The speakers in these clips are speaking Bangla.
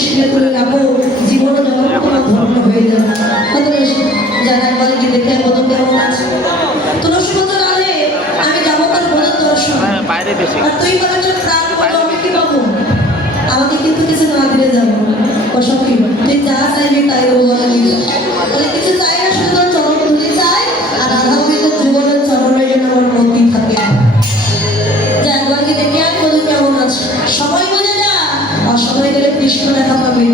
শিলে তুলে রাখো, জীবন যখন তোমার ধন্য হয়ে যাবে। যারা একবার গিয়ে দেখে বধূ কেমন আছে। তুলসী বছর আলে আমি যাবো তার বধূর দর্শন, আর তুই বলেছ প্রাণ বলো আমি কি পাবো, আমাকে কিন্তু কিছু না দিলে যাবো। অসখী তুই যা চাইবি তাই বলে কিছু চাই না, শুধু তোর চরণ তুলি চাই, আর রাধা গোবিন্দের জীবনের চরণের জন্য আমার মতি থাকে। যা একবার গিয়ে দেখে আর বধূ কেমন আছে। সময় বুঝে যা, অসময় গেলে কৃষ্ণ দেখা পাবে।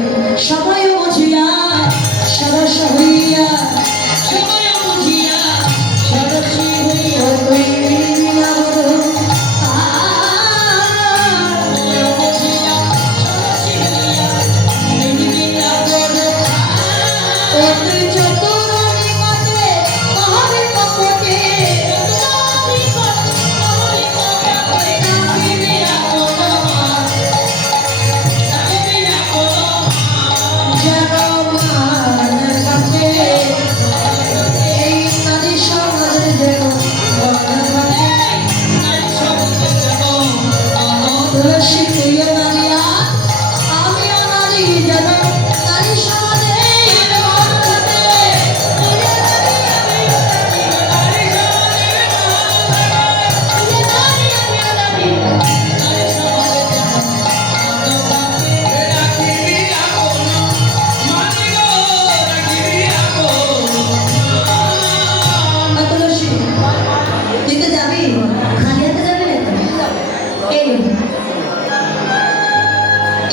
সময় বুঝিয়া সরস হইয়া, সময় বুঝিয়া সরসী হইয়া কইনা বড়,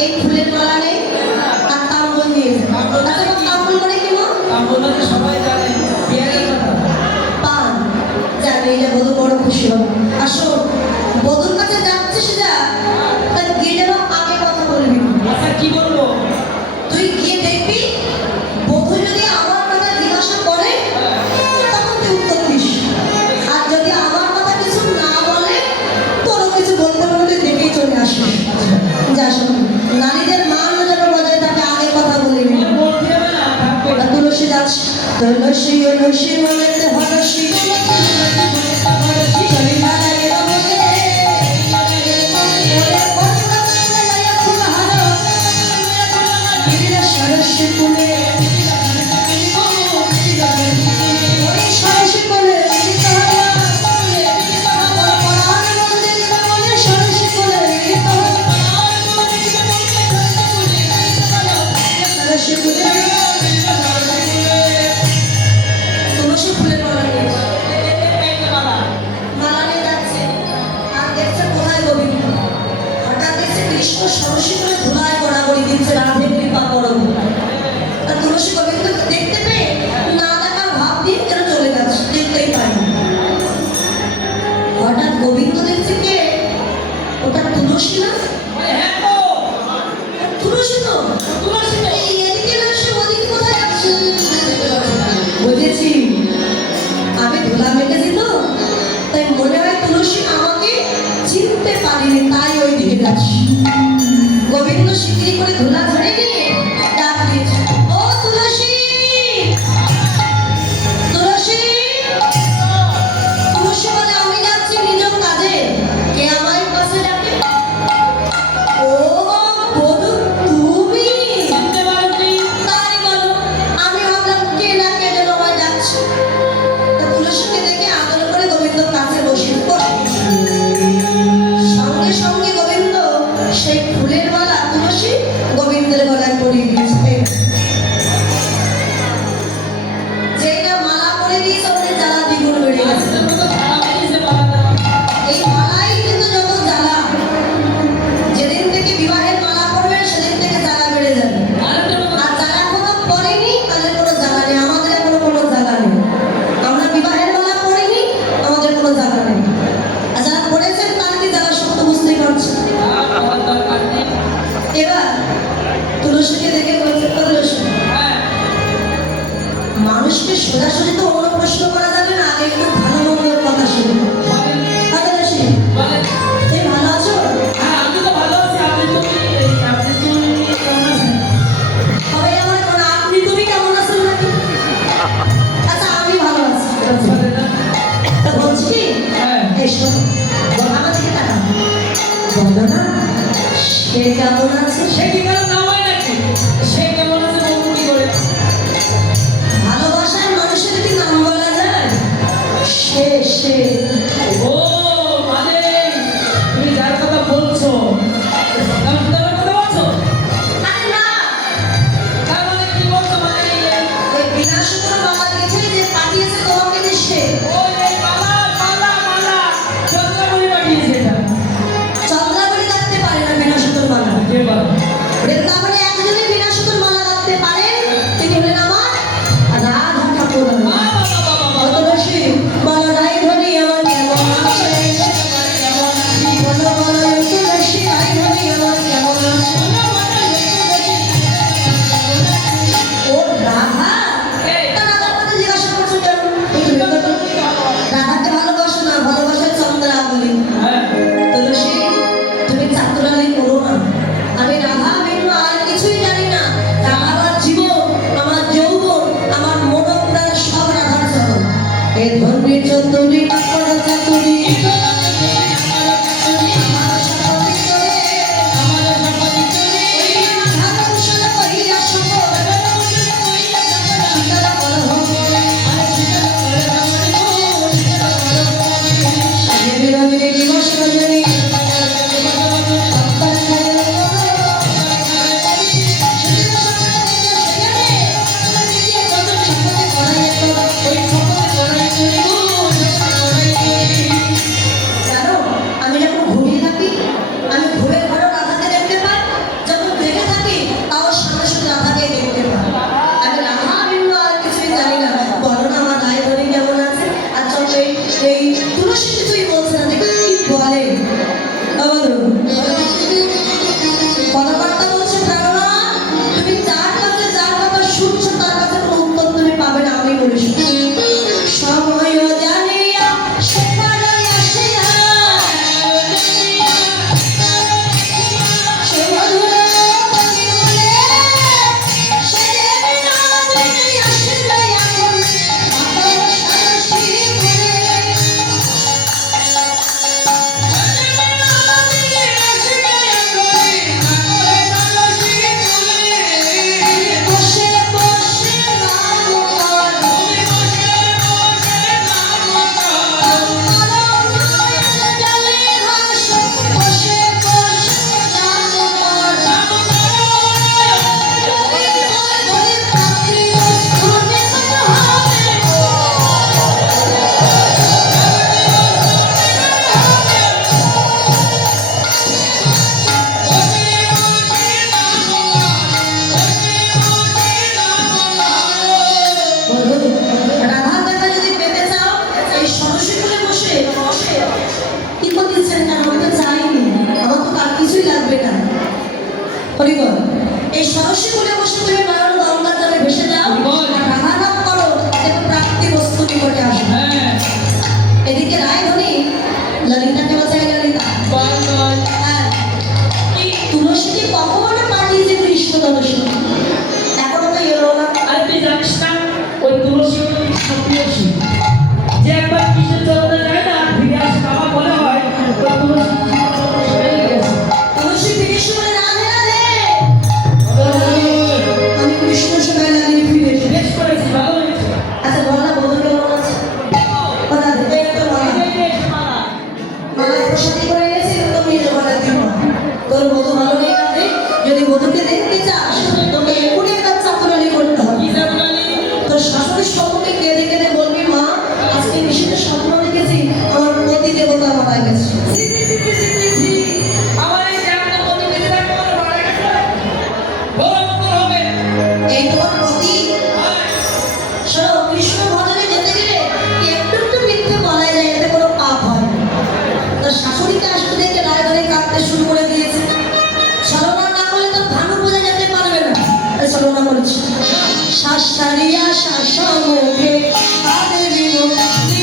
এই ফুলের মালা নেই আর তাম্বুল নিয়ে যাবে। আচ্ছা তাম্বুল মানে কি মা? তাম্বুল মানে সবাই জানে বিয়ের কথা। পান জানি, এটা বধূ বড় খুশি হবে। আসো বধূর কাছে যাচ্ছিস যা, তাই গিয়ে যেন আগে কথা বলবি। আচ্ছা কি বলবো? তুই গিয়ে দেখবি বধূ যদি আমার কথা জিজ্ঞাসা করে তখন তুই উত্তর দিস, আর যদি আমার কথা কিছু না বলে তোরও কিছু বলতে বলে তুই দেখেই চলে আসিস। যা শোন, নারীদের মান যেন বজায় থাকে, আগে কথা বলিনি। তুলসী গাছ তুলসী তুলসী বলেতে হরসী সরস্বী কুলে সরস্বী কুলে তুলসী ফুলের মালা নিয়ে যাচ্ছে, আর দেখছে কোথায় গোবিন্দ। হঠাৎ দেখছে কৃষ্ণ সরস্বী করে ধুলায় গড়াগড়ি দিচ্ছে, রাধে কৃপা করো। আর তুলসী গোবিন্দ দেখতে পেয়ে না দেখার ভাব দিয়ে যেন চলে যাচ্ছে, দেখতেই পায়নি। হঠাৎ গোবিন্দ দেখছে কে, ওটা তুলসী না? তুলসী তো, তুলসী তো এদিকে রয়েছে, ওদিকে কোথায় যাচ্ছে? বুঝেছি, আমি ধুলা মেখেছি তো, তাই মনে হয় তুলসী আমাকে চিনতে পারিনি, তাই ওই দিকে যাচ্ছি। গোবিন্দ শিগগিরি করে ধুলা ঝরে নিয়ে ডাক দিয়েছে, ও তুলসী তুলসী। তুলসী বলে আমি যাচ্ছি নিজ কাজে, কে আমায় পাশে ডাকে? ও বধূ তুমি? তাই বলো, আমি ভাবলাম কে না কে যেন আমায় ডাকছে। তুলসীকে দেখে আদর করে গোবিন্দ কাছে বসিয়ে পড়ে। সঙ্গে সঙ্গে গোবিন্দ সেই ফুলের মালা তুলসী গোবিন্দের গলায় পরিয়ে দিয়েছে। যেই না মালা পরে দিয়েছে ওদের জ্বালা দ্বিগুণ বেড়ে গেছে। এই মালাই কিন্তু যত জ্বালা, যেদিন থেকে বিবাহের মালা পরবেন সেদিন থেকে জ্বালা বেড়ে যাবে। আর যারা এখনো পরেনি তাদের কোনো জ্বালা নেই, আমাদের এখনো কোনো জ্বালা নেই। আমরা বিবাহের মালা পরিনি, আমাদের কোনো জ্বালা নেই। আর যারা পড়েছেন তার কি জ্বালা সত্য বুঝতেই পারছেন। এবার তুলসীকে দেখে বলছে, তুলসী মানুষকে সোজাসুজি তো অন্য প্রশ্ন করা যাবে না, আগে একটু ভালো মন্দের কথা শুনি। তুলসী তুমি ভালো আছো? সবাই আমার কোনো আপনি তুমি কেমন আছেন নাকি? আচ্ছা আমি ভালো আছি। বলছি এসো আমার দিকে তাকাও, বলো না সে কেমন আছে? সে কি কারণ নামায় নাকি? সে কেমন আছে বলবো কি করে? ভালোবাসার মানুষের কি নাম বলা যায়? সে সে ও মানে তুমি যার কথা বলছো সদাগরের কথা বলছো? আরে না, তার মানে কি বলছো? মানে ওই বিনাশকর মালা লিখে যে পাঠিয়েছে তোমাকে যে সে ওই এই মালা মালা মালা চন্দ্রমণি পাঠিয়েছে এটা। চন্দ্রাবলী রাখতে পারে না বিনাশকর মালা। কে বলো? বৃন্দাবনে একজনই বিনাশকর মালা রাখতে পারেন, তিনি হলেন আমার রাধা ঠাকুর। তুলসী বলো রাই ধরি আমার কেমন আছে, বলো বলো তুলসী রাই ধরি আমার কেমন আছে। ও রাধা, তা রাধার কথা জিজ্ঞাসা করছো কেন? রাধাকে ভালোবাসো না, ভালোবাসে চন্দ্রাবলী। হ্যাঁ তুলসী তুমি চাতুরালি করো না, আমি রাধা ভিন্ন আর কিছুই জানি না। রাধা আমার জীবন, আমার যৌবন, আমার মনোপ্রাণ সব রাধার চরণ। এ ধর্মী চতুরী কাপড় চাতুরী আমার সকল ভিতরে, ওই রাধার অংশে কহিয়া শপথ, স্বীকার করো সাজে বিরোধী দিবস রজনী জানো, আমি যখন ঘুমিয়ে থাকি, আমি ঘুমের ঘরে রাধাকে দেখতে পাই, যখন জেগে থাকি তাও সামনে সামনে রাধাকে দেখতে পাই। আমি রাধা ভিন্ন আর কিছুই জানি না। বলো না আমার রায় ধরি কেমন আছে? আর চলো এই তুলসী কিছুই বলছে না, দেখি কি বলে। কথাবার্তা বলছে প্রাণনা, তুমি যার কাছে যার কথা শুনছো তার কাছে কোনো উত্তর তুমি পাবে না, আমি বলি শোনো। সময় জানিয়া সেখানে আসিয়া সে মধুর মতি বলে, সে দেবী নন্দিনী আসিবে এখন মাতার সারসী বলে। বসে বসে নাম কর, আমার নয়ন জলে হাস, বসে বসে নাম কর। বলে প্রাপ্তি বস্তু নিকট হবে, বলুন, রাধার দেখা যদি পেতে চাও, এই সরস্বতী কুলে বসে কি করতেছেন? কেন আমি তো চাইনি, আমার তো তার কিছুই লাগবে না। হরিবল, এই সরস্বতী কুলে বসে তুমি নয়ন গঙ্গার জলে ভেসে যাও, আর রাধা নাম করো, দেখো প্রাপ্তি বস্তু নিকটে আসবে। হ্যাঁ এদিকে রায়ধনী ললিতাকে বাঁচায়, ললিতা বল বল হ্যাঁ, তুলসীকে কখনো পাঠিয়েছে কৃষ্ণ দর্শন, এখনো তো এলো না। আরে তুই জানিস না ওই তুলসী হলো সপ্রিয়সী, যে একবার কৃষ্ণের চরণে যায় না ফিরে আসে, বাবা বলে হয় ওই তুলসী চরণে গেছে। তুলসী ফিরে এসে বলে, রাধে রাধে, আমি কৃষ্ণ সবাই লাগিয়ে ফিরে এসে। বেশ করেছি, ভালো হয়েছে। আচ্ছা বল না, বধূ কেমন আছে? ও রাধে, এই তো মালা, মালা প্রসাদী করে এনেছি, তো নিয়ে মালা দিব। তোর বধূ ভালো নেই রাধে, যদি বধূকে দেখতে চাস তোকে এক্ষুনি একটা চাতুরালি করতে হবে। কি জানি তোর শাশুড়ির সম্মুখে কেঁদে কেঁদে বলবি, মা আজকে নিশীথে স্বপ্ন দেখেছি আমার পতি দেবতা মারা গেছে। আমার এই জ্ঞানটা কত বেশি থাকতে পারে মারা গেছে ভয়ঙ্কর হবে। এই তোমার পতি, শোনো, কৃষ্ণ ভজনে যেতে গেলে কি একটু একটু মিথ্যে বলা যায়, এতে কোনো পাপ হয় না। তার শাশুড়িকে আসতে দেখে রায় ধরে কাঁদতে শুরু করে দিয়েছে। ছলনা না করলে তো ভানু বোঝা যেতে পারবে না, তাই ছলনা করেছে। শ্বাস ছাড়িয়া শ্বাস মুখে কাঁদে বিমুক্তি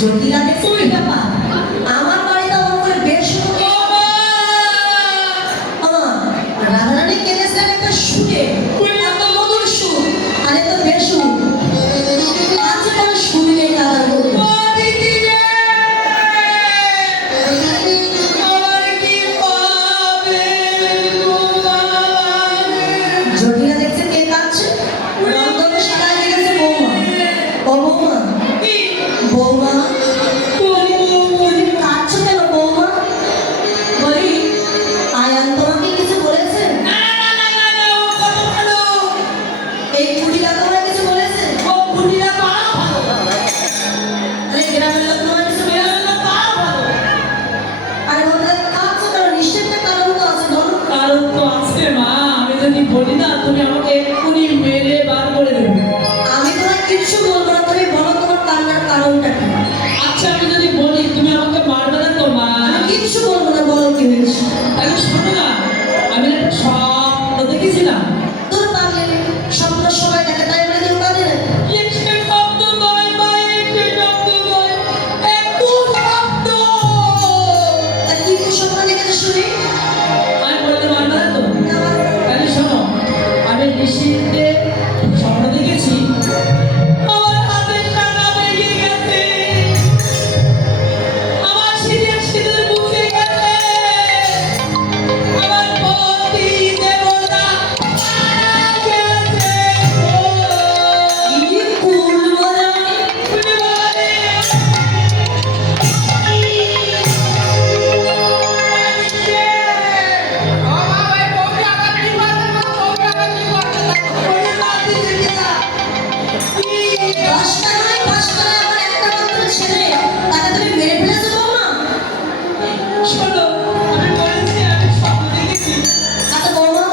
জটিলা দেখছো কি ব্যাপার? আমার বাড়িতে আমার করে বেশ রাধারানী কেনেছেন একটা সুরে, এত মধুর সুর, আর এত বেসুর। আছে কোনো সুর নেই রাধার মধ্যে। জটিলা দেখছে কে কাঁদছে? রংধনু সারায় লেগেছে বৌমা। ও বৌমা, বৌমা তুমি কাঁদছো কেন বৌমা? বলি আয়ান তোমাকে কিছু বলেছে? এই কুটিলা তোমার কিছু বলেছে? আরে গ্রামের লোক তোমার কিছু বলেছে? আরে বৌমা কাঁদছো কেন? নিশ্চয়ই একটা কারণ তো আছে, বলো। কারণ তো আছে মা, আমি যদি বলি না তুমি আমাকে এক্ষুনি মেরে বার করে দেবে। আমি তোমার কিচ্ছু বলবো না, তুমি বলো তোমার কান্নার কারণটা কি? আচ্ছা আমি যদি বলি তুমি আমাকে মারবে না তো মা? আমি কিচ্ছু বলবো না, বলো কি হয়েছে? তাহলে শোনো না, আমি একটা স্বপ্ন দেখেছিলাম। তোর পাগলের স্বপ্ন সবাই দেখে, তাই বলে তুমি কাঁদে না? একটা শব্দ নয় মা, একটা শব্দ নয়, এত শব্দ। তা কি স্বপ্ন দেখেছে শুনি? আমি বলতে মারবে না তো? না, আমার তাহলে শোনো, আমি নিশীথে স্বপ্ন দেখেছি আমার হাতের টাকা ভেঙে গেছে, আমার শরীর শরীর মুছে গেছে, আমার পতি দেবতা মারা গেছে। কি বলবো রে আমি? তুমি বলে দশটা নয়, পাঁচটা নয়, আমার একটা মাত্র ছেলে, তাকে তুমি মেরে ফেলেছো বৌমা? শোনো, আমি বলেছি আমি স্বপ্ন দেখেছি। আচ্ছা বৌমা,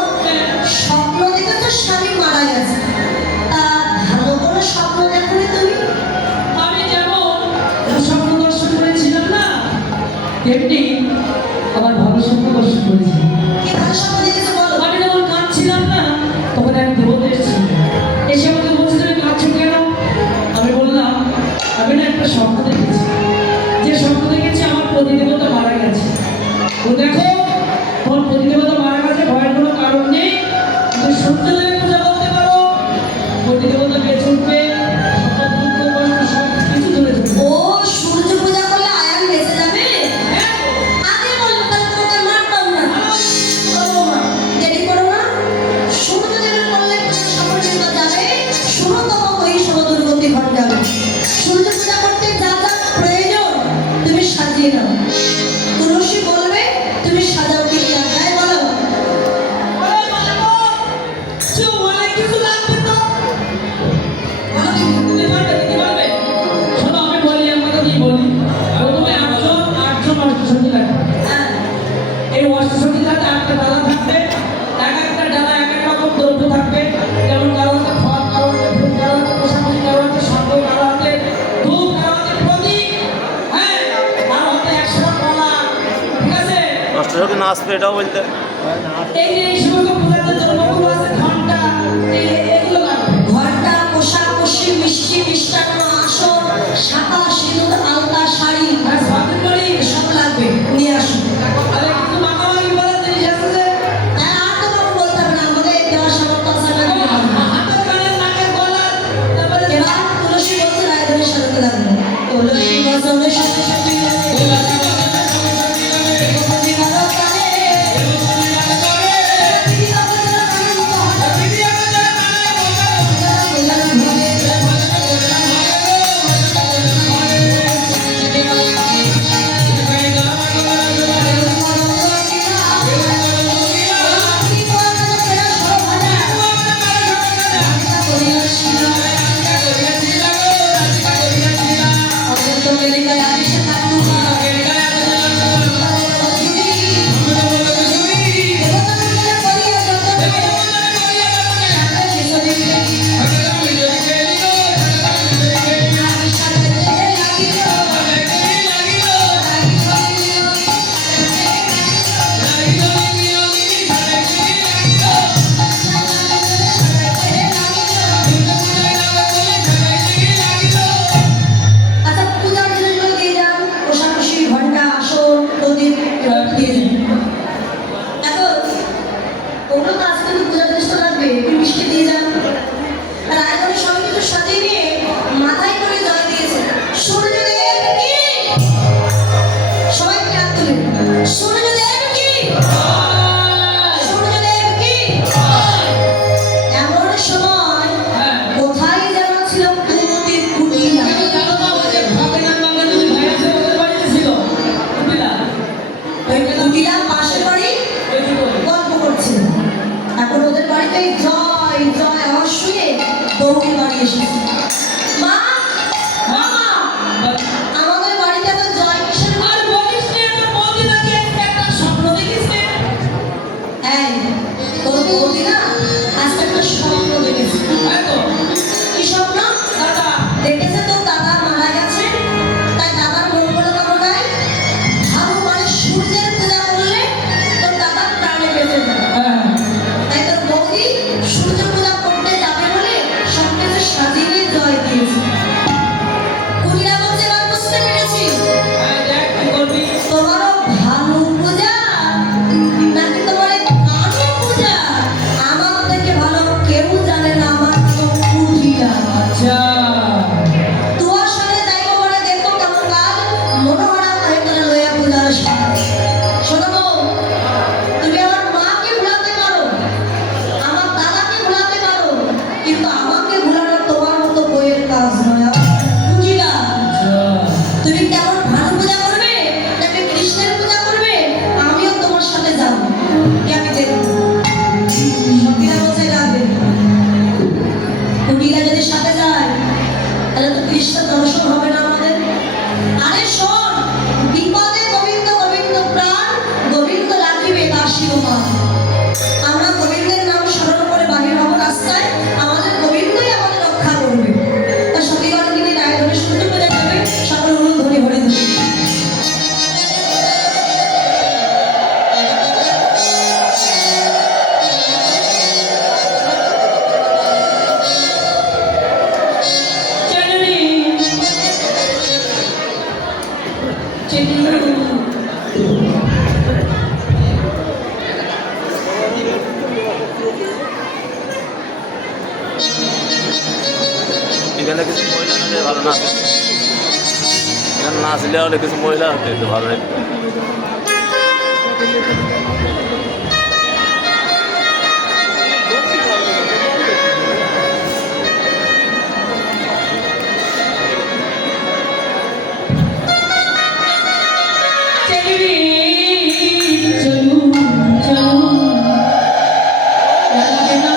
স্বপ্ন দেখেছো স্বামী মারা গেছে, তা ভালো করে স্বপ্ন দেখোনি তুমি? আমি যেমন স্বপ্ন দর্শন করেছিলাম না, তেমনি আমার ভালো স্বপ্ন দর্শন করেছি। কি ভালো স্বপ্ন দেখেছো বলো? আমি যখন কাঁদছিলাম না, তখন এক দেবতা এসেছিল, এসে আমাকে বলছে তুমি কাঁদছো কেন? আমি বললাম আমি না একটা স্বপ্ন দেখেছি, যে স্বপ্ন দেখেছি আমার প্রতিদেবতা মারা গেছে। ও দেখো তোমার প্রতিদেবতা মারা গেছে, ভয়ের কোনো কারণ নেই, তুমি সূর্যদেবের পূজা করতে পারো, প্রতিদেবতা বেঁচে উঠবে, সকল দুঃখ কষ্ট সব কিছু দূরে যাবে। ও সূর্য পূজা করলে আয়ান বেঁচে যাবে? আগে বলবো তাহলে তোমাকে মারতাম না। ও বৌমা, দেরি করো না, সূর্যদেবের করলে প্রাণ সকলের তো যাবে, শুভতম হয়ে শুভ দুর্গতি ঘটাবে। সূর্য পূজা করতে যা যা প্রয়োজন তুমি সাজিয়ে নাও। তুলসী বলবে তুমি সাজাও কি কি আনবে, বলো। ওরে বাবা, সে অনেক কিছু লাগবে তো। দিতে পারবে, দিতে পারবে? শোনো আমি বলি, আমাকে কি বলি, প্রথমে আটজন অষ্টসঙ্গী লাগবে। হ্যাঁ, এই অষ্টসঙ্গীটাতে একটা ডালা থাকবে, এক একটা ডালা এক এক রকম দ্রব্য থাকবে, যেমন কারো হাতে ফল, কারো হাতে ফুল, কারো হাতে পোশাকুনি, কারো হাতে শব্দ, কারো হাতে ধূপ, কারো হাতে প্রদীপ, হ্যাঁ, কারো হাতে 100 কলা, ঠিক আছে? অষ্টশোকে নাচবে এটাও বলতে এই সমস্ত পূজাতে দ্রব্যগুলো আছে, ঘন্টা, এগুলো লাগবে। ঘরটা পোশাক কষি মিষ্টি মিষ্টান্ন আসন শাঁখা সিঁদুর আলতা শাড়ি আর স্বাধীন করি, সব লাগবে, নিয়ে আসুন। আরে কিছু মাখামাখি করার জিনিস আছে যে, আর তোমাকে বলতে হবে না, আমাদের দেওয়া সামর্থ্য আছে, আমরা দিতে পারবো না। হাতের কানের নাকের গলার, তারপরে এবার তুলসী বলতে রায়ধনের সাজাতে লাগলো। তুলসী বচনের সাথে সাথে দেখেছে তো দাদা মারা গেছে, তাই দাদার মঙ্গল কামনায় ভালো মানে সূর্যের পূজা করলে তোর দাদার প্রাণে বেঁচে যাবে। হ্যাঁ তাই তোর বৌদি সূর্য পূজা করতে যাবে বলে সবকিছু সাজিয়ে জয় দিয়েছে। কুড়িরা বলছে এবার বুঝতে পেরেছি হ্যাঁ, দেখ কি করবি। তোমারও ভানু পূজা নাকি তোমার এই কানু পূজা? আমার থেকে ভালো কেউ জানে না আমার তো কুড়িরা। আচ্ছা তোমার সাথে যাইব বলে দেখো কেমন কাল মনোহরা মাহিতার লয়া পূজার সাথে। শোনো বউ, তুমি আমার মাকে ভুলাতে পারো, আমার দাদাকে ভুলাতে পারো, কিন্তু আমাকে ভুলানো তোমার মতো বইয়ের কাজ নয়। কুড়িরা, আচ্ছা তুমি কেমন ভানু পূজা করবে নাকি কৃষ্ণের পূজা করবে আমিও তোমার সাথে যাব, কি আমি দেখবো। সখীরা বলছে যাবে, কুড়িরা যদি সাথে যায় তাহলে তো কৃষ্ণের দর্শন হবে না আমাদের। আরে শোন, বিপদে গোবিন্দ গোবিন্দ প্রাণ, গোবিন্দ রাখিবে দাসী ও মান। আমরা গোবিন্দের নাম স্মরণ করে বাহির হব রাস্তায়, আমাদের গোবিন্দই আমাদের রক্ষা করবে। তা সখীগণ তিনি রায় ধরে শুনতে পেরে যাবে, সকল হলু ধরে হরে ধরে। চলনি চলনি এখানে কিছু মহিলা হলে ভালো নাচ, এখানে নাচলে হলে কিছু মহিলা হতে তো ভালো হয়। চলনি চলু চলু লাগে না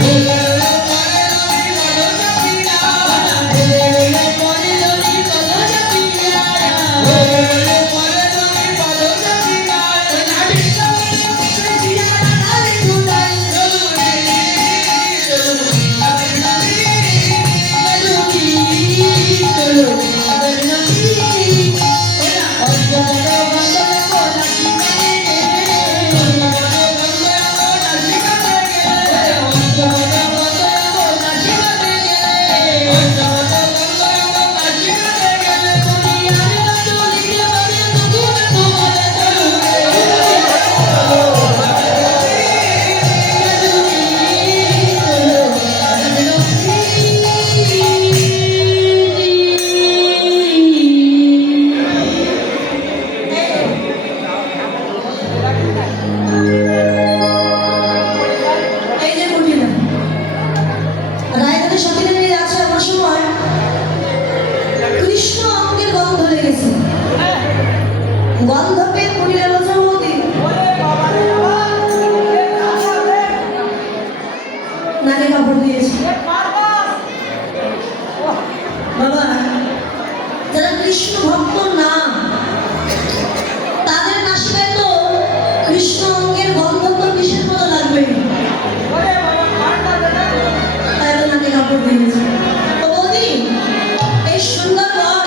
Thank you. নাকে কাপড় দিয়েছে। বাবা, যারা কৃষ্ণ ভক্ত না তাদের নাসিকায় তো কৃষ্ণ অঙ্গের গন্ধ তো কিসের মতো লাগবে, তাই তো নাকে কাপড় দিয়েছে। তো বৌদি, এই সুন্দর ঘর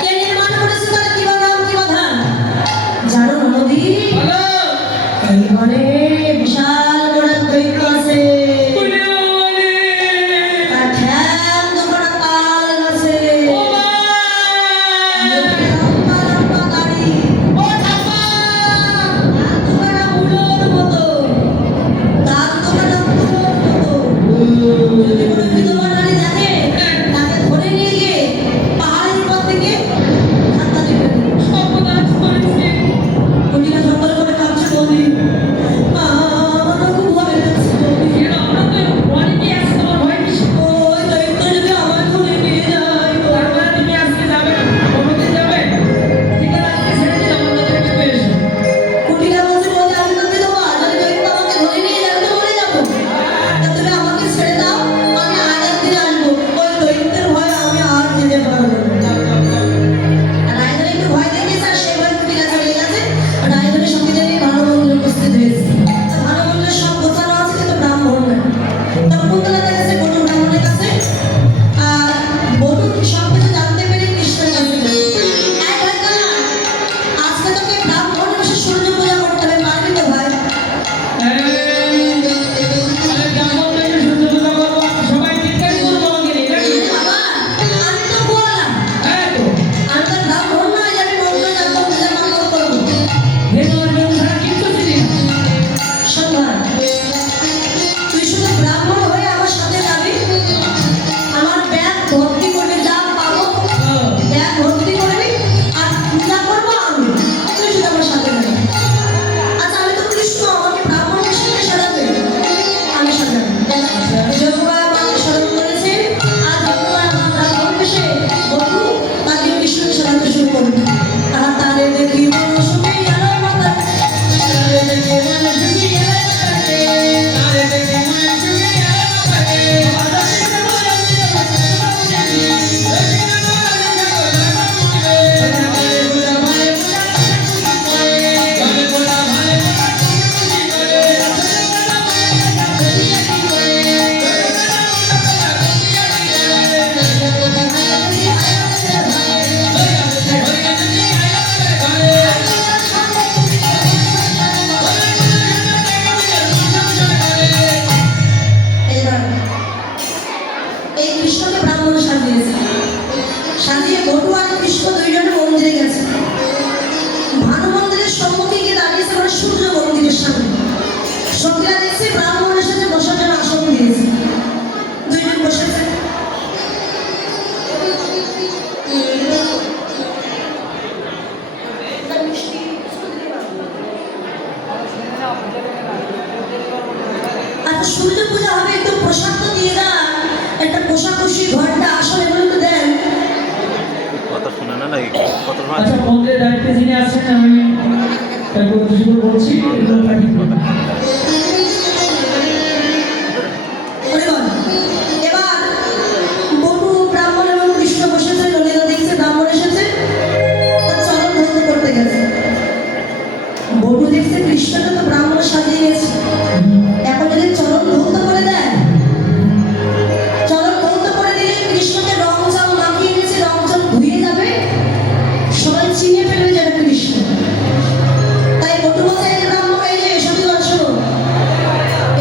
কে নির্মাণ করেছে, তার কি বা নাম, কি বা ধান জানো নদী? এই ঘরে বিশাল বড় দৈত্য আছে, তার ঠ্যাং দুখানা তাল আছে, লম্বা লম্বা দাড়ি, হাত দুখানা উলোর মতো, দাঁত দুখানা উলোর মতো। যদি কোনো বিধবা নারী দেখে, তাকে ধরে নিয়ে গিয়ে পাহাড়ের উপর থেকে ধাক্কা দিবে। কুটিরা জঙ্গল করে কাঁপছে বৌদি। আমার তো খুব ভয় লাগছে বৌদি। ওই দৈত্য যদি আমার ধরে নিয়ে যায়, কুটিরা বলছে বৌদি আমি তো বিধবা, যদি দৈত্য আমাকে ধরে নিয়ে যাবে তো মরে যাবো। তা তুমি আমাকে ছেড়ে দাও, আমি আর একদিন আসবো। ওই দৈত্যের ভয়ে আমি আর যেতে পারবো না। রায়ধনী একটু ভয় দেখিয়েছে আর সে ভয় কুটিরা চলে গেছে। রায়ধনী সঙ্গে নিয়ে ভালো মন্দিরে উপস্থিত হয়েছে। ভালো মন্দিরে সব গোছানো আছে কিন্তু ব্রাহ্মণ না। তা কুন্তলা দেখেছে বটু ব্রাহ্মণের কাছে, আর বটু সব কিছু জানতে পেরে কৃষ্ণের কাছে যায়। এই ভাই কানা, আজকে তোকে ব্রাহ্মণ বসে সূর্য পূজা করতে হবে, পারবি তো ভাই? বাবা, আমি তো বললাম আমি তো ব্রাহ্মণ নয় যে আমি মন্ত্র জানবো, পূজা পালন করবো। শোন ভাই, তুই শুধু ব্রাহ্মণ হয়ে আমার সাথে যাবি, আমার ব্যাগ ভর্তি করবি, যা পাবো ব্যাগ ভর্তি করবি, আর পূজা করবো আমি, তুই শুধু আমার সাথে যাবি। আচ্ছা, আমি তো কৃষ্ণ, আমাকে ব্রাহ্মণ হিসেবে সাজাবে, আমি সাজাবো। যোগমায়া আমাকে স্মরণ করেছে, আর যোগমায়া মা ব্রাহ্মণ বেশে বধূ তাকে কৃষ্ণকে সাজাতে শুরু করবে। আর তারে দেখি মনসুখে গেল মাতা, তারে দেখি মনসুখে গেল এবার এই কৃষ্ণকে ব্রাহ্মণ সাজিয়েছে। সাজিয়ে বটু আর কৃষ্ণ দুইজনে মন্দিরে গেছে। ভানু মন্দিরের সম্মুখে গিয়ে দাঁড়িয়েছে মানে সূর্য মন্দিরের সামনে। সঙ্গীরা দেখছে ব্রাহ্মণের সাথে বসার জন্য আসন দিয়েছে, দুইজন বসেছে। আচ্ছা, সূর্য পূজা হবে, একটু প্রসাদ তো দিয়ে যান, একটা কোষাকুষি ঘন্টা আসন এগুলো তো দেন। কথা শুনে না নাকি কত আচ্ছা, মন্দিরের দায়িত্বে যিনি আছেন আমি তাকে উদ্দেশ্য করে বলছি, এগুলো পাঠিয়ে দিন। ওরে বাবা, এবার বটু ব্রাহ্মণ এবং কৃষ্ণ বসেছে, ললিতা দেখছে ব্রাহ্মণ এসেছে, তার চরণ ধৌত করতে গেছে। বটু দেখছে কৃষ্ণকে তো ব্রাহ্মণ সাজিয়ে গেছে, এখন যদি চরণ ধৌত করে দেয়, চরণ ধৌত করে দিলে কৃষ্ণকে রং চাল মাখিয়ে গেছে, রং চাল ধুয়ে যাবে, সবাই চিনে ফেলবে যে এটা কৃষ্ণ। তাই বটু বলছে, এই যে ব্রাহ্মণ, এই যে সতীগণ শোনো,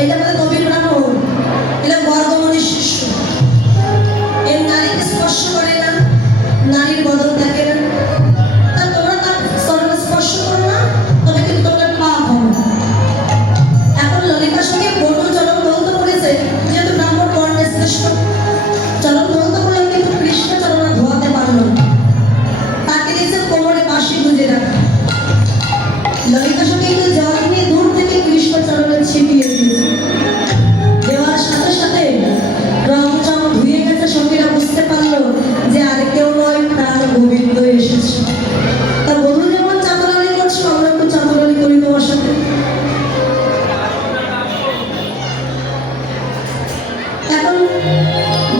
এটা আমাদের কবির ব্রাহ্মণ, এটা বর্ধমানের শিষ্য, এর নারীকে স্পর্শ করে না, নারীর বদল থাকে না। তা তোমরা তার চরণে স্পর্শ করো না, তবে কিন্তু তোমাদের পাপ হবে। এখন ললিতার সঙ্গে বটু চরণ ধৌত করেছে, যেহেতু ব্রাহ্মণ বর্ণের শ্রেষ্ঠ, চরণ ধৌত করলে কিন্তু কৃষ্ণ চরণ আর ধোয়াতে পারল না। তাকে দিয়েছে কোমরে বাঁশি গুঁজে রাখা। ললিতার সঙ্গে একটু জল নিয়ে দূর থেকে কৃষ্ণ চরণে ছিটিয়ে দিয়েছে। দেওয়ার সাথে সাথে রং চং ধুয়ে গেছে, সঙ্গীরা বুঝতে পারলো যে আর কেউ নয়, প্রাণ গোবিন্দ এসেছে। তা বধূ যেমন চাতরানি করছো, আমরা একটু চাতরানি করি তোমার সাথে।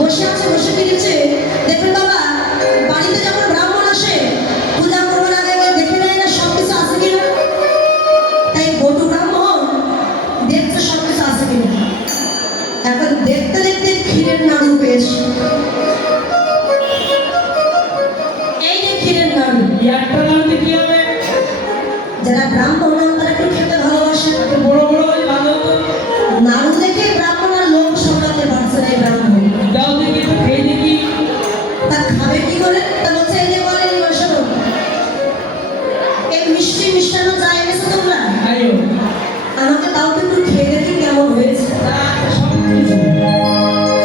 বসে আছে, বসে ফিরেছে। দেখবেন বাবা, বাড়িতে যখন ব্রাহ্মণ আসে, পূজা করবার আগে আগে দেখে নেয় না সব কিছু আছে কিনা। তাই বটু ব্রাহ্মণ দেখছে সব কিছু আছে কিনা। এখন দেখতে দেখতে ক্ষীরের নাড়ু পেয়েছে। এই যে ক্ষীরের নাড়ু, এই একটা নাড়ুতে কি হবে? যারা ব্রাহ্মণ তারা একটু খেতে ভালোবাসে। একটু বড় বড় হলে ভালো হতো। নাড়ু দেখে ব্রাহ্মণ আর লোক সামলাতে পারছে না এই ব্রাহ্মণ। দাও দেখি, একটু খেয়ে দেখি। তা খাবে কি করে? তা বলছে এই যে বলেন শোনো, এই মিষ্টি মিষ্টান্ন যা এনেছো তোমরা, আইও। আমাকে তাও তো একটু খেয়ে দেখি কেমন হয়েছে। সব কিছু।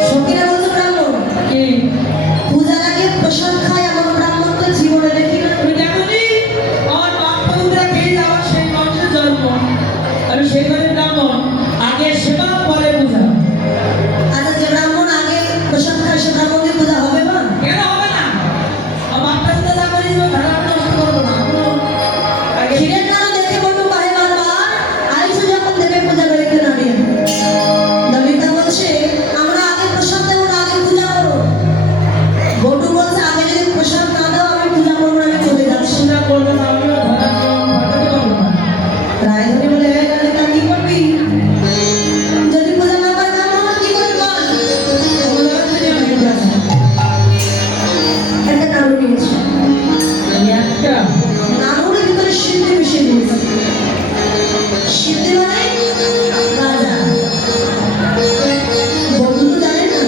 সখীরা বলছে ব্রাহ্মণ, কি? পূজার আগে প্রসাদ খায় এমন ব্রাহ্মণ তো জীবনে দেখি না। তুমি দেখোনি? আমার বাপ ঠাকুররা খেয়ে যাওয়া সেই বংশের জন্ম। আমি সেই ঘরে ব্রাহ্মণ। আগে সেবা, পরে পূজা। আচ্ছা, যে ব্রাহ্মণ আগে প্রসাদ খায় সে ব্রাহ্মণকে পূজা হবে না? কেন হবে না? আমার বাপ ঠাকুররা যা করেছে, তারা আমরা নষ্ট করবো না। আগে ক্ষীরের নাড়ু দেখে বটু পাহে বারবার, আইসো যখন দেবে পূজা করে একটু নাড়িয়ে। ললিতা বলছে আমরা আগে প্রসাদ দেবো না, আগে পূজা করো। বটু বলছে আগে যদি প্রসাদ না দাও আমি পূজা করবো না, আমি চলে যাচ্ছি। পূজা করবো না, আমিও ভাটাতে পারবো না। রায়ধনী বলে "এই ললিতা কি করবি? যদি পূজা না করে ব্রাহ্মণ কি করবি বল?" বলে, "তুই আমি পূজা করবো।" একটা নাড়ু নিয়েছে, আমি একটা নাড়ুর ভিতরে সিদ্ধি মিশিয়ে দিয়েছে। সিদ্ধি মানে রাজা। বন্ধু তো জানে না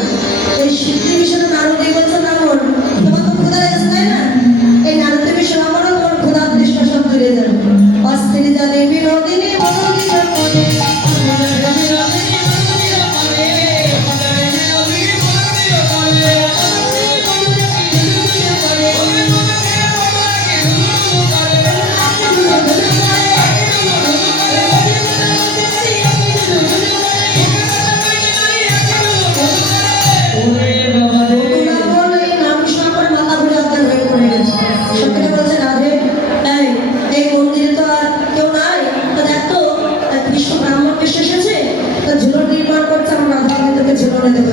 এই সিদ্ধি মিশানো নাড়ু দিয়ে বলছে ব্রাহ্মণ তোমার তো ক্ষুধা লেগেছে তাই না, এই নাড়ুতে মিশানো করো, তোমার ক্ষুধা তৃষ্ণা সব দূরে যাবে। অস্থির জানে বিনোদিনী বদলি জন্মনে। ওরে বাবা রে। ব্রাহ্মণ এই নাম শোনার পরে মাথা ঘুরে অজ্ঞান হয়ে পড়ে গেছে। সত্যিটা বলছে রাধে, এই মন্দিরে তো আর কেউ নাই, তো দেখ তো কৃষ্ণ ব্রাহ্মণ এসে এসেছে, তা ঝুলন নির্মাণ করছে, আমরা রাধা গোবিন্দকে ঝুলনে দেবো।